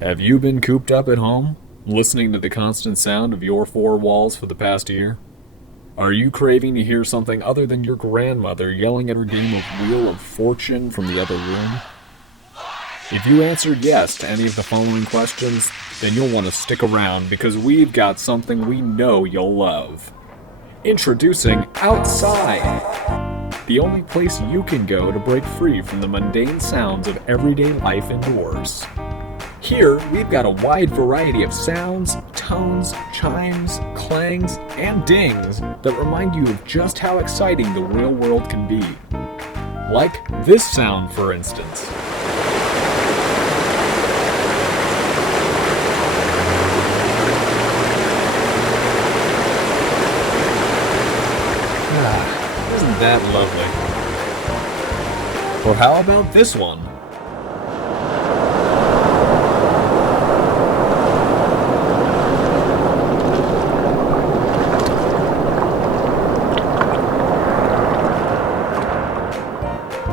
Have you been cooped up at home, listening to the constant sound of your four walls for the past year? Are you craving to hear something other than your grandmother yelling at her game of Wheel of Fortune from the other room? If you answered yes to any of the following questions, then you'll want to stick around because we've got something we know you'll love. Introducing Outside, the only place you can go to break free from the mundane sounds of everyday life indoors. Here, we've got a wide variety of sounds, tones, chimes, clangs, and dings that remind you of just how exciting the real world can be. Like this sound, for instance. Isn't that lovely? Or how about this one?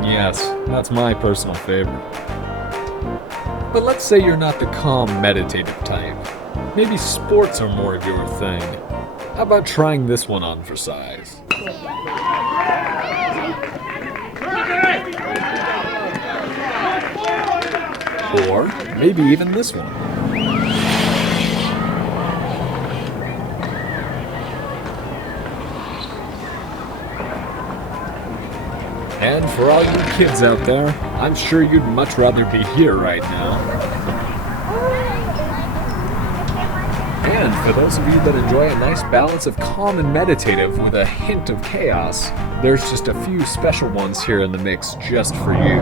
Yes, that's my personal favorite. But let's say you're not the calm, meditative type. Maybe sports are more of your thing. How about trying this one on for size? Or maybe even this one. And for all you kids out there, I'm sure you'd much rather be here right now. And for those of you that enjoy a nice balance of calm and meditative with a hint of chaos, there's just a few special ones here in the mix just for you.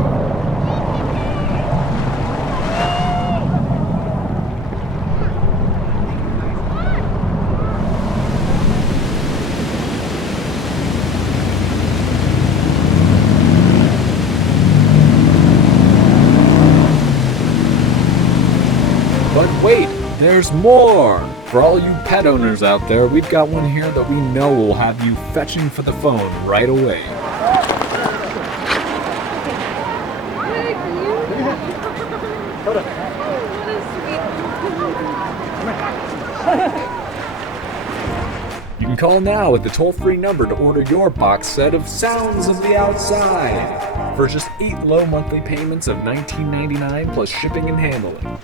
But wait, there's more! For all you pet owners out there, we've got one here that we know will have you fetching for the phone right away. You can call now at the toll-free number to order your box set of Sounds of the Outside for just 8 low monthly payments of $19.99 plus shipping and handling.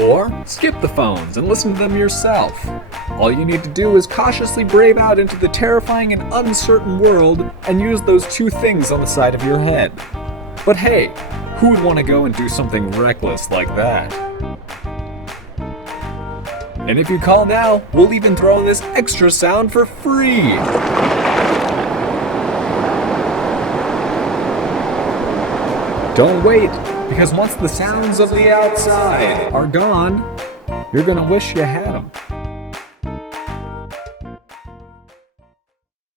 Or skip the phones and listen to them yourself. All you need to do is cautiously brave out into the terrifying and uncertain world and use those two things on the side of your head. But hey, who would want to go and do something reckless like that? And if you call now, we'll even throw in this extra sound for free! Don't wait, because once the sounds of the outside are gone, you're gonna wish you had them.